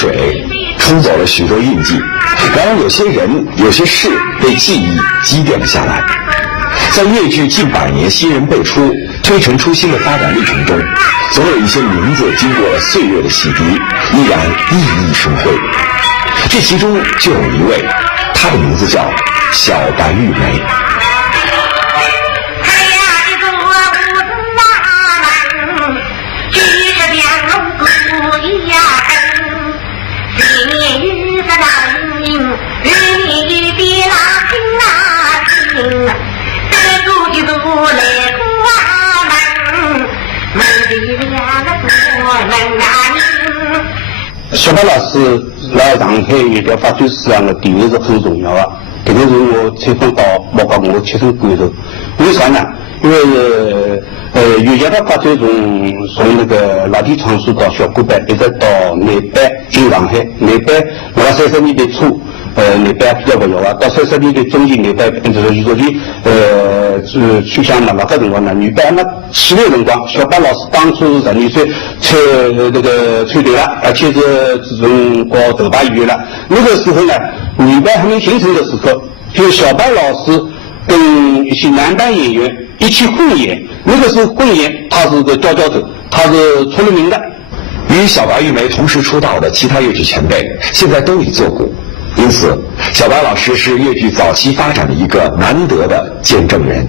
水冲走了许多印记，然而有些人有些事被记忆积淀了下来。在越剧近100年新人辈出、推陈出新的发展历程中，总有一些名字经过了岁月的洗涤，依然熠熠生辉。这其中就有一位，他的名字叫小白玉梅。小白老师来上海粤调发展史上的地位是很重要的，这个是我采访到包括我切身感受。为啥呢？因为粤调的发展从那个老地常数到小鼓班，一直到内班进上海，内班到30年代初。内班比较不要啊，到30年代中期内班就是说是趋向嘛，那个辰光呢，女班那起来辰光，小白老师当初是12岁参队了，而且是从搞头牌医院了。那个时候呢，女班还没形成的时候，就小白老师跟一些男班演员一起混演。那个时候混演，他是个佼佼者，他是出了名的。与小白玉梅同时出道的其他粤剧前辈，现在都已作古。因此，小白老师是粤剧早期发展的一个难得的见证人。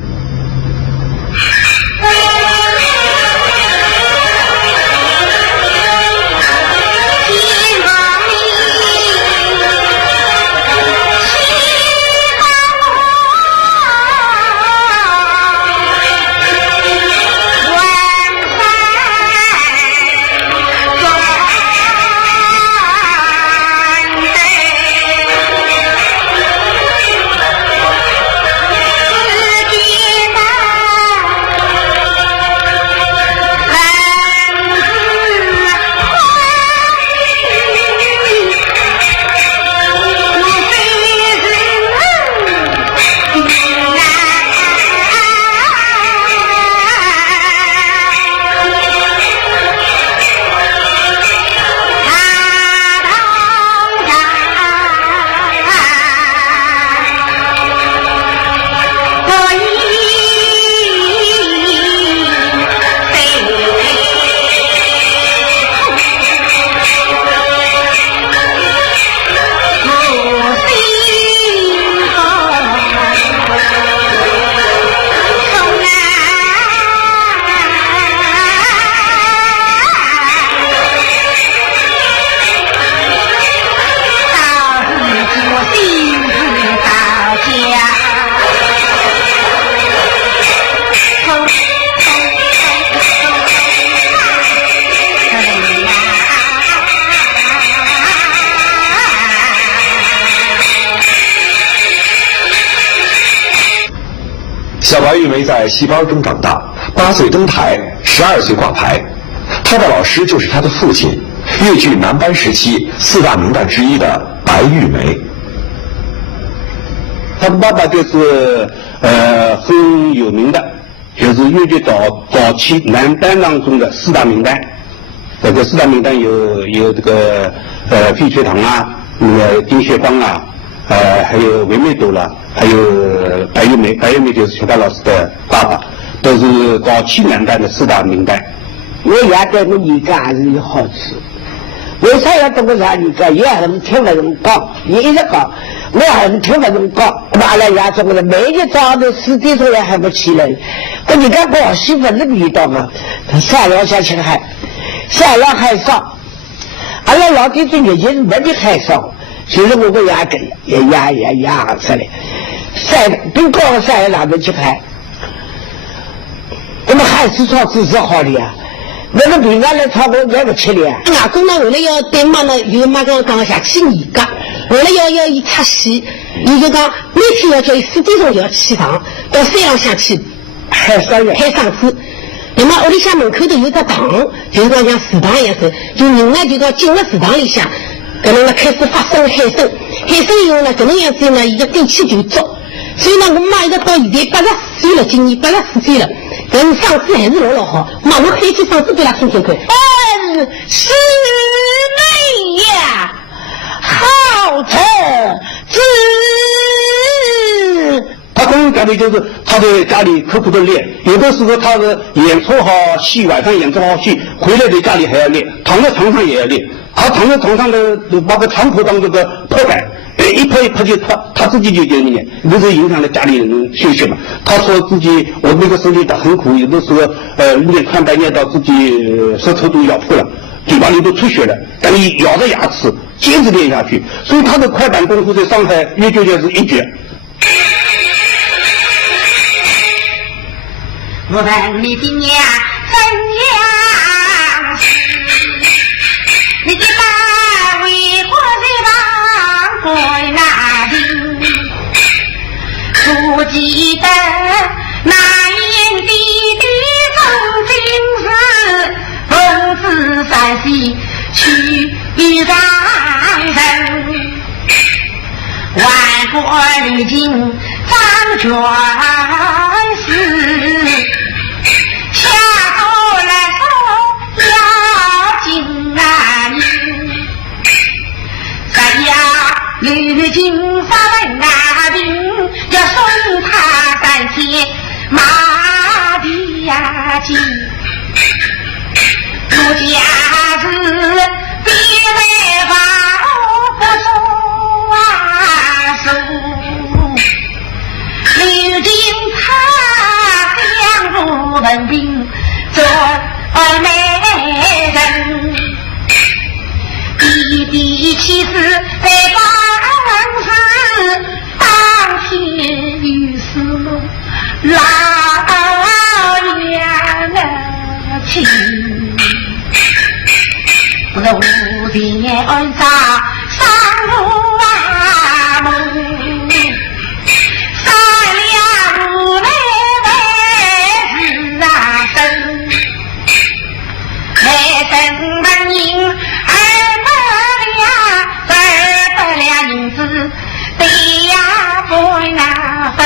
小白玉梅在戏班中长大，8岁登台，12岁挂牌。她的老师就是她的父亲，粤剧男班时期4大名旦之一的白玉梅。他的爸爸就是很有名的，就是粤剧早期男班当中的4大名旦。这个4大名旦有这个费学堂啊，那个丁学芳啊，还有韦美斗啦，还有白玉梅。白玉梅就是小白老师的爸爸，都是早期男旦的4大名旦。我也对我人家还是有好处。为啥要这么让人家也还是听不人高，也一直高，我还是听不人高。完了也怎么了？每一早的10点钟也还不起来，跟你看我媳妇那个遇到嘛，3两下去还3两还少，俺那老弟这月经没的还少，就是我个牙根也压出来，3比高3两的去拍，我们还是说只是好的呀。那个平安来超过也不吃的呀。外公呢，后来要对妈呢，有妈讲下去你个，后来要伊擦戏，伊就讲每天要叫伊4点钟就要起床，到山上下去开嗓子。那么屋里向门口头有个堂，就是讲像祠堂一样是，就人呢就讲进了祠堂里向，可能呢开始发声喊声以后呢，这能样子呢，伊个底气就足。所以呢，我妈一直到现在84岁了，今年84岁了。但是嗓子还是老好，妈妈喊起嗓子给他听听看。师妹呀，老臣知。他公公讲的就是他在家里刻苦的练，有的时候他是演出好戏，晚上演出好戏，回来在家里还要练，躺在床上也要练。他躺在床上的把个床头当这个破板，一拍一拍就他自己就觉得练，不是影响了家里人休息嘛。他说自己我那个时候练得很苦，有的时候练穿白练到自己舌头都咬破了，嘴巴里都出血了，但你咬着牙齿坚持练下去，所以他的快板功夫在上海越剧界是一绝。我问你今年怎样是？你的那为国的亡归哪里？不记得那年的中经是，奉旨山西去让人，万国历经张卷事。下头来说要进哪里？咱要历经发文那兵，要送他三千马的呀金。如家是别为保不收啊收，历经他两路文兵做美人，弟弟妻子在办事，当天与是路老远的亲，我的无边恩上上路啊梦，三两无泪为是啊生，来生本应二百两，二百两银子对呀不那分，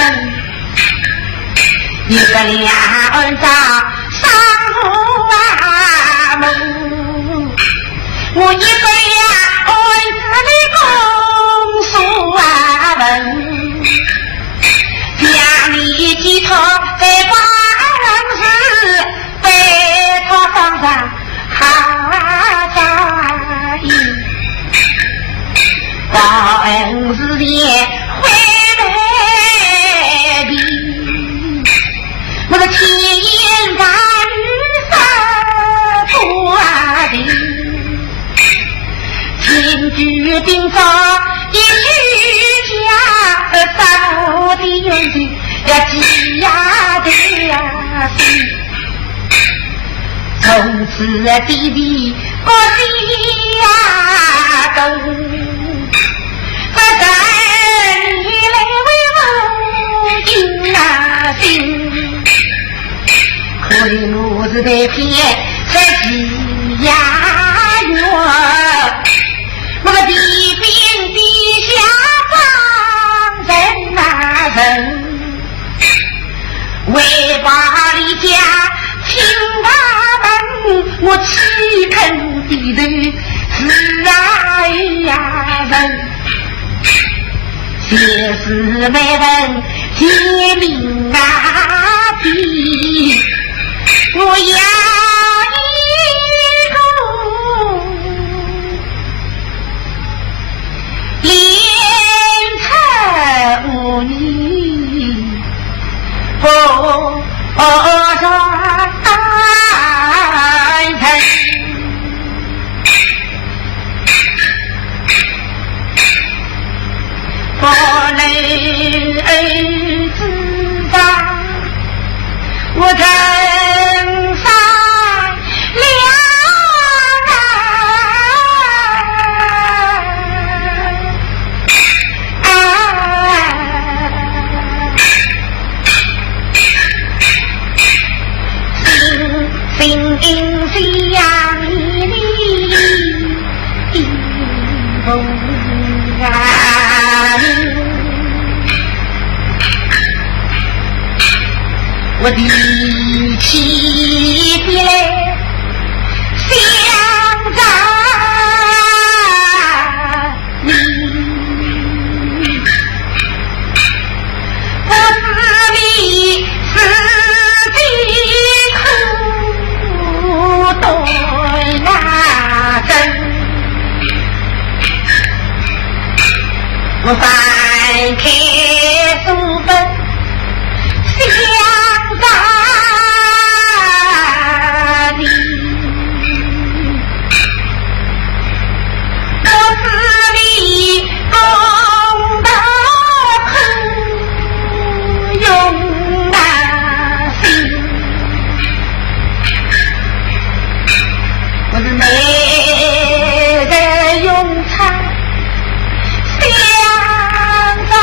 一个两恩上上路啊梦，我一个呀儿子的公诉啊文，家里寄托在办事，被他放上哈扎伊，报恩是也回来比，我的亲眼感与三不啊的。天居兵法一去家，三五的园子要挤呀的呀死，从此弟弟过地呀东，不在你来为我应啊心，可怜母子的偏在挤呀远。我的地兵地下放人那人，为把离家听他们，我岂肯低头是啊呀人，些事没人揭明啊的，我要连城无你不转人，不能自在我真善良心因夕阳里的风啊，我的妻别相在你。我翻开书本想着你，我是你公道很用那心，我是美人用茶想咱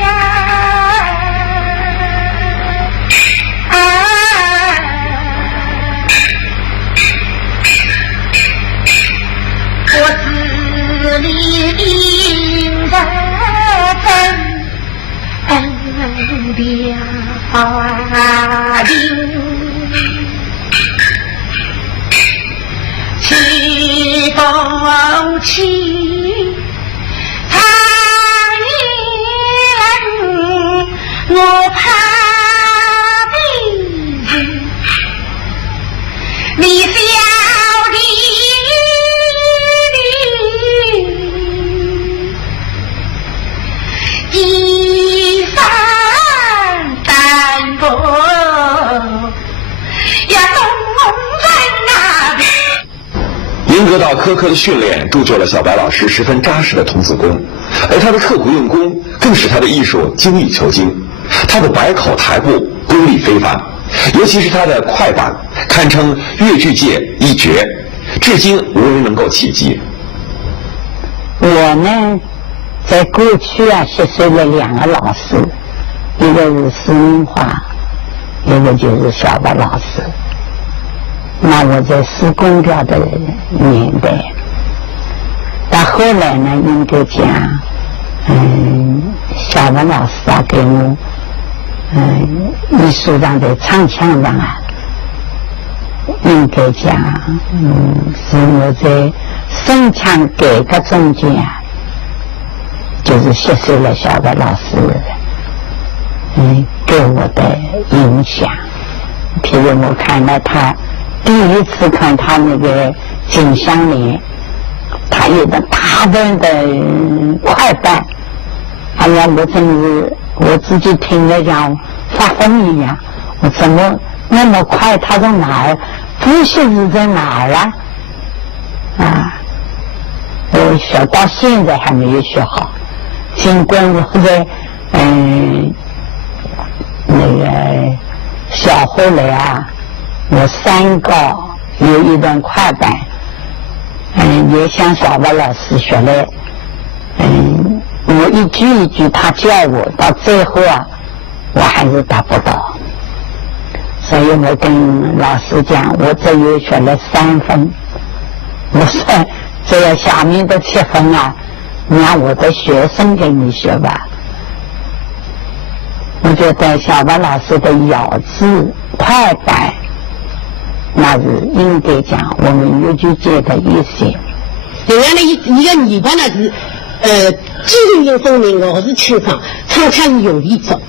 呀，我是你的人的法令，清风起长夜我怕的你笑的一番淡薄呀东在那边。严格到苛刻的训练铸就了小白老师十分扎实的童子功，而他的刻苦用功更使他的艺术精益求精。他的百口台步功力非凡，尤其是他的快板，堪称越剧界一绝，至今无人能够企及。我呢，在过去接受了2个老师，一个是施明华，一个就是小白老师。那我在施公调的年代，到后来呢，应该讲，小白老师给我，艺术上的唱腔上应该讲，是我在声腔改革中间就是吸收了小白老师，给我的影响。譬如我看到他。第一次看他那个锦香莲，他有个大段的快板，哎呀，我真是我自己听了像发疯一样，我怎么那么快？他从哪儿？呼吸是在哪儿我学到现在还没有学好，尽管我在那个小后来我3高有一段快板，也向小白老师学来，我一句一句他教我，到最后我还是达不到，所以我跟老师讲，我只有学了3分，我说这个下面的7分你让我的学生给你学吧。我觉得小白老师的咬字快板，那是应该讲我们越剧界的一些。另外呢，一个尾巴呢是肌肉有分明的，我是清爽，唱腔是有力走。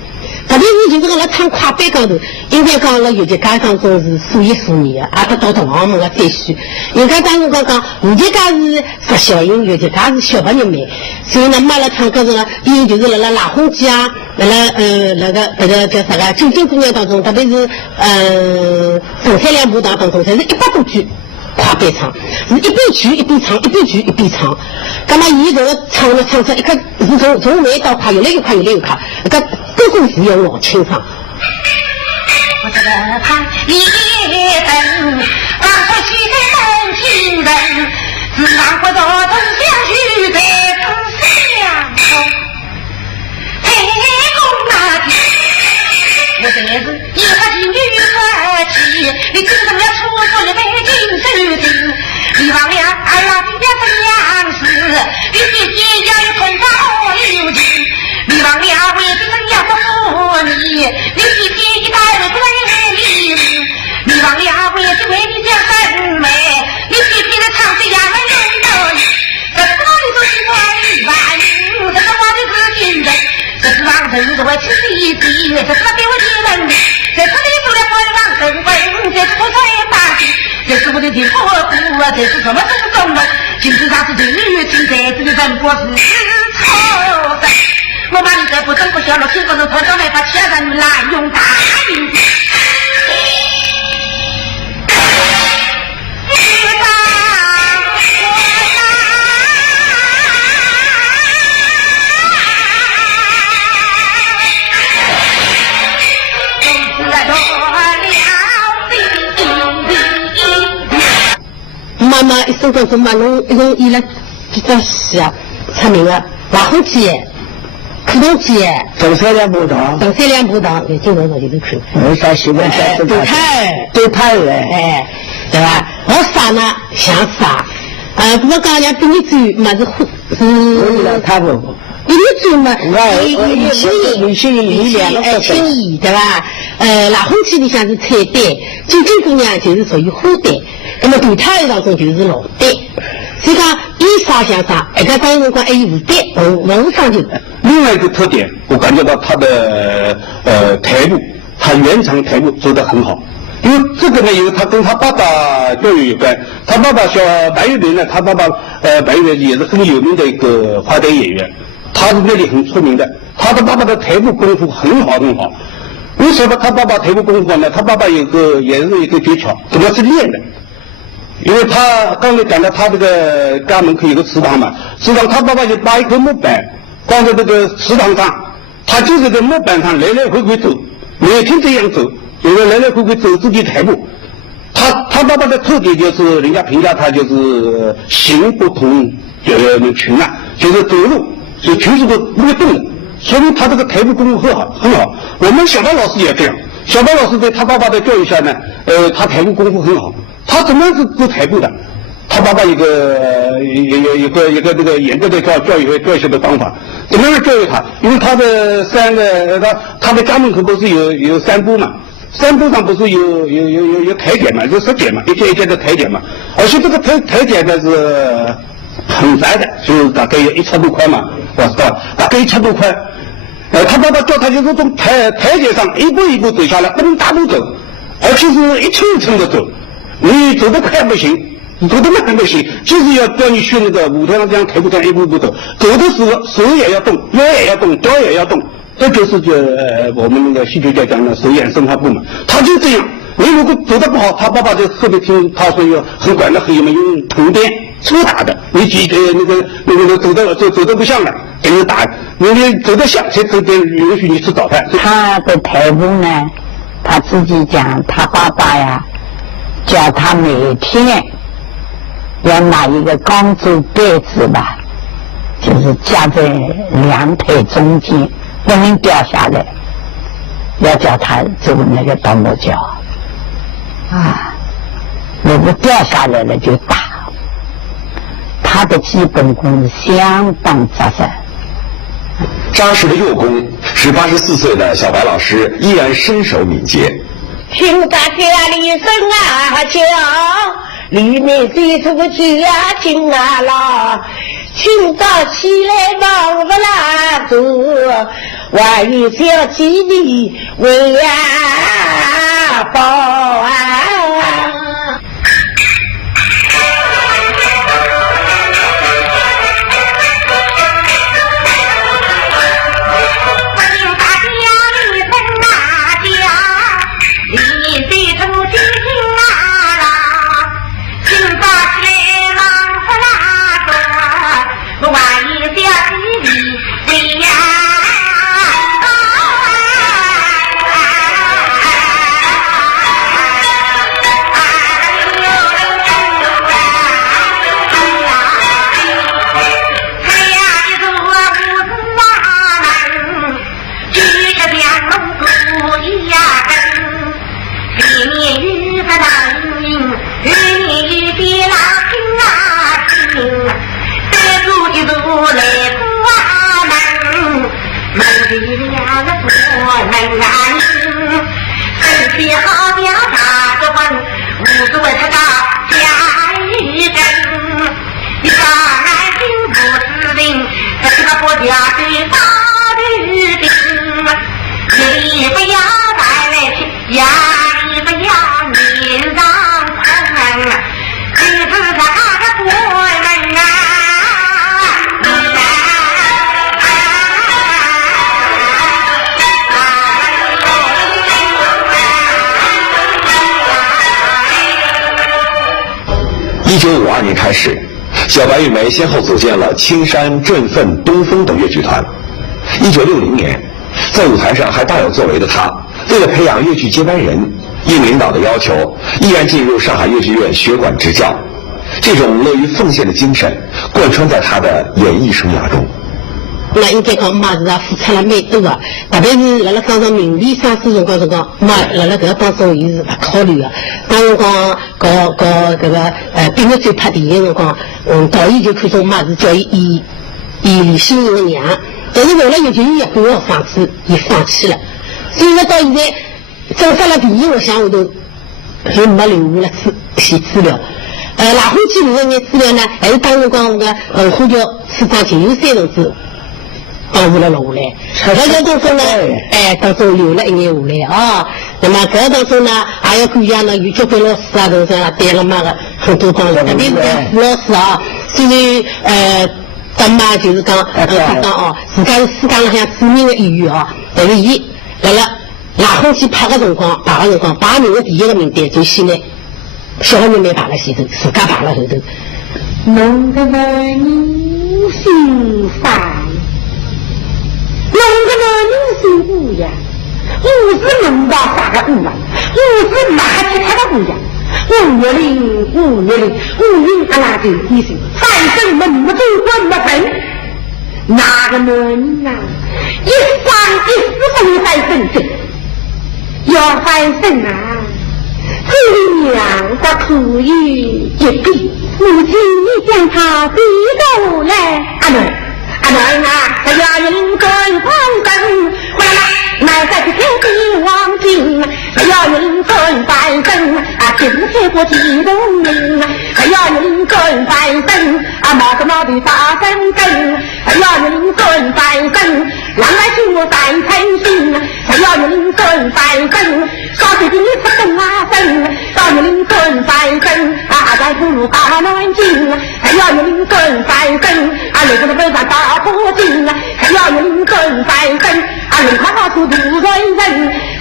特别是就是讲唱快板高头，应该讲了有些家当中是数一数二的，得到同行们的赞许。人家当时讲有些家是发小音，有些家是小朋友们，所以呢，买了唱歌是比如就是辣拉红机那个叫啥个九九姑娘当中，特别是凤三两步当中，才是100多句快板唱，是一边曲一边唱，一边曲一边唱。那么伊这个唱呢，唱出一个是从慢到快，越来越快，越来越快，那个各种字要往清唱。我这个怕一等，往过去的年轻人，自然会多同相许在同相逢。黑公那天，我这是一个妓女和妻，你真正要出过的北京市定，你忘了俺老爹分粮食，你姐姐要有村上有情，你忘了为的生要不服你，你姐姐一代为不为你，你忘了为的为你讲生美，你姐姐的唱的呀没用到你，这是我的做情话一万，这是我的自信人，这是让人的我亲弟弟，这是给我的人，这是你做的我让人问，这是我才把这是我的地婆姑，这是什么什么什么，今日上是对月清在这个人国是错的，我把你在不争不晓了，结果是他将来把其他人滥用大名。妈妈一生当中嘛，侬伊拉比较小，出名了，老虎鸡、苦冬鸡、中山两步堂，中山两步堂，有经常到就是看。为啥喜欢在对太对太人？哎，对吧？我傻呢，想傻，不过刚才对你嘴嘛是是他不。一个嘴嘛，李心怡两个青怡对吧？老虎鸡里向是彩蛋，金金姑娘就是属于花蛋，那么对太当中就是老蛋。所以讲一啥像啥，一个当辰光还有五蛋，文上就。另外一个特点，我感觉到他的台步，他原厂台步做得很好。因为这个呢，因为他跟他爸爸教育有关。他爸爸小白玉林呢，他爸爸白玉林也是很有名的一个花旦演员，他是那里很出名的。他的爸爸的台步功夫很好很好。为什么他爸爸台步功夫呢？他爸爸也是一个诀窍，怎么是练的？因为他刚才讲到他这个家门口有个祠堂嘛，祠堂他爸爸就把一块木板放在这个祠堂上，他就是在木板上来来回回走，每天这样走，有人来来回回走自己台步。他爸爸的特点就是人家评价他就是行不同群啊，就是走路就全是不会动的，说明他这个台步功夫很好。我们小班老师也这样，小班老师在他爸爸的教育下呢，他台步功夫很好。他怎么样是做台步的？他爸爸一个那个严格的教育学的方法，怎么样教育他？因为他的他的家门口不是有三步嘛，三步上不是有台阶嘛，有石阶嘛，一阶一阶的台阶嘛，而且这个台阶呢是很窄的，就是大概有1尺多宽嘛，我知道，大概1尺多宽。他爸爸教他就是从台阶上一步一步走下来，不能大步走，而且是一层一层的走。你走得快不行，你走得慢不行，就是要教你学那个舞台上这样台步这样一步一步走，走的时候手也要动，腰也要动，脚也要动，这就是我们那个戏剧家讲的手眼身法步嘛。他就这样，你如果走得不好，他爸爸就特别听他说要很管得很严，用藤鞭抽打的，你那个走得不像了，给你打，你走得像才允许你吃早饭。他的台步呢，他自己讲，他爸爸呀。叫他每天要拿一个钢珠被子吧，就是夹在两腿中间，不能掉下来，要叫他做那个独木桥啊，如果掉下来了就打。他的基本功相当扎实。扎实的右功使84岁的小白老师依然身手敏捷。听大家里声啊叫，里面最出个去啊听啊啦，清早起来忙不拉走，晚一小鸡里为呀包啊。你不要带来压力不要面上疼，你是他的国人1952年开始，小白玉梅先后组建了青山、振奋、东风等越剧团。1960年，在舞台上还大有作为的她，为了培养越剧接班人，应领导的要求，毅然进入上海越剧院学馆执教。这种乐于奉献的精神贯穿在她的演艺生涯中。那应该讲妈是付出了蛮多的，特别是辣当中名利双收辰光，妈辣搿个当中伊是不考虑的。当辰光搞搿个并没最拍电影辰光，导演就看中妈是叫伊李新仁的娘，但是为了越剧院半个房子，伊放弃了。所以说到现在正式了电影我想我都还没留下了些资料。老虎记录的眼资料呢，还是当辰光我个文化局处长秦有三同志帮助了录下来。搿个当中呢，当中留了一眼下来啊。那么搿个当中呢，也要感谢呢于交关老师啊，都是带了嘛个很多帮助，特别是傅老师啊，虽然当嘛就是讲哦，自家是世界上著名的演员啊，但是伊辣老虎记拍个辰光，排名的第一个名单就先来。小妹妹排了前头，自家排了后头。弄得人心烦，弄得人心不呀。我是弄到啥个不嘛？我是拿起他的不呀。510阿拉就提醒，反正门不走关不分。那个门啊，一生一世风在身上，要翻身啊！这娘的可以一比，母亲你将他逼过来，阿妹啊，他要人跟风灯，回来买在这天地王金，他要人跟翻身啊，金钱过几动灵，他要人跟翻身啊，毛的大身根，他要人跟翻身，狼来听我三成心，他要人跟翻身。少水的你出动啊身，到你灵魂翻身啊，在不如大南京，还要你灵魂翻身啊，那个北上大破京，还要你灵魂翻身啊，人快好出不人人，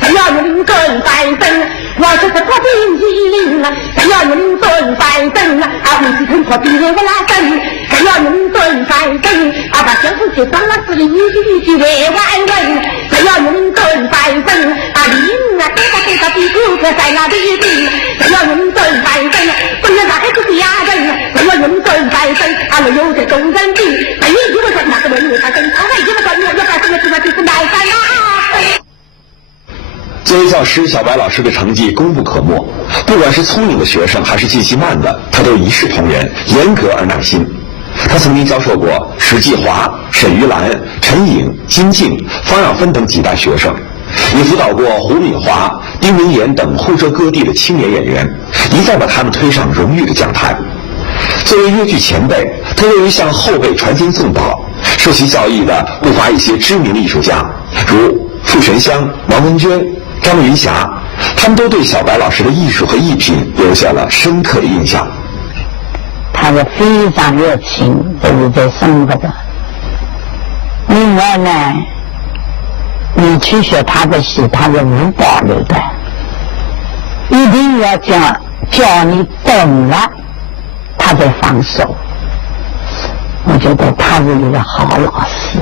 还要你灵魂翻身，我是个破冰机灵，还要你灵魂翻身啊，我是很破冰的拉身，还要你灵魂翻身啊，把政府去当了是一句为外人，还要你灵魂翻身啊，灵啊。这个比顾客在那里地，只要人真翻身，不然哪还是家人？只要人真翻身，俺们有这众人地，但你如果说哪个人他跟他为什么说你要干什么什么就是买单啊？作为教师，小白老师的成绩功不可没，不管是聪明的学生还是记性慢的，他都一视同仁，严格而耐心。他曾经教授过史继华、沈于兰、陈颖、金静、方让芬等几代学生，也辅导过胡敏华、丁文妍等沪浙各地的青年演员，一再把他们推上荣誉的讲台。作为越剧前辈，他乐于向后辈传经送宝，受其教益的不乏一些知名的艺术家，如傅玄香、王文娟、张云霞，他们都对小白老师的艺术和艺品留下了深刻的印象。他是非常热情，这是在生活的。另外呢，你去学他的戏，他是无保留的，一定要叫你懂了，他才放手。我觉得他是一个好老师，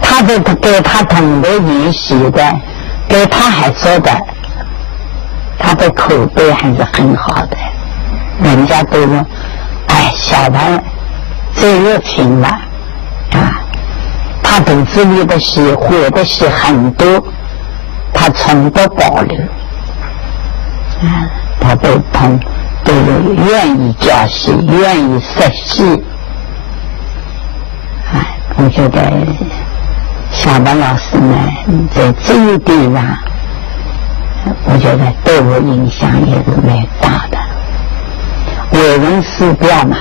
他的给他同辈演戏的，给他还做的。他的口碑还是很好的，人家都说，小白最热情了啊！他肚子里的戏、活的戏很多，他从不保留啊！他都愿意教戏，愿意实戏。我觉得小白老师呢，在这一点上。我觉得对我影响也是蛮大的，为人师表嘛。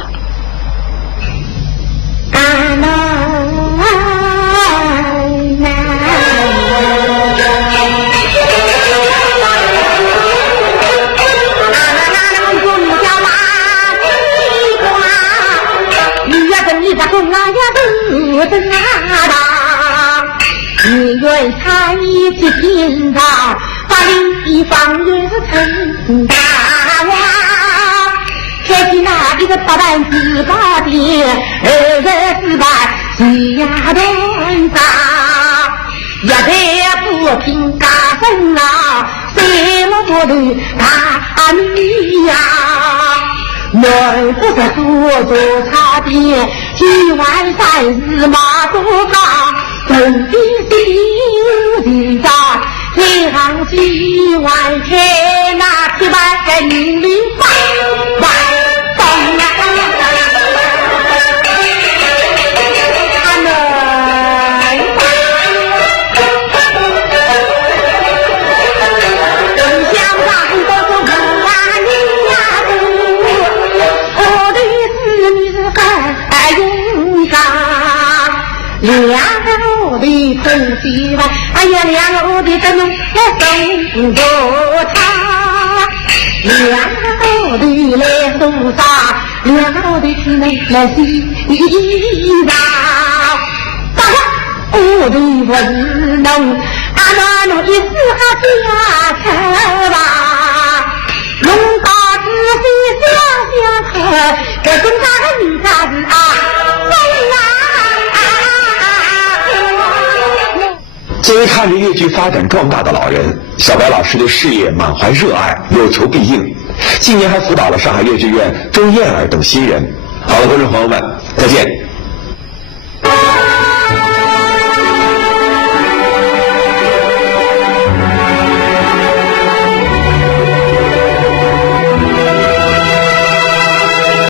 你愿参与去听他。把另一方也是成大王。开起那一个八万四八点，24万几呀顿啥？一代不平家生啊，谁么过头大女呀？内不是做差点，几万3日马多长，总比心上这行几万开那7万个人民币万东啊！两的空气吧，哎呀，两的灯来送过茶，两的来送茶，两的去来洗衣裳。大家我的文能，俺那一丝家产吧，龙大子非想喝，这种大女家子啊，作为看着越剧发展壮大的老人，小白老师对事业满怀热爱，有求必应。近年还辅导了上海越剧院周燕儿等新人。好了，观众朋友们，再见。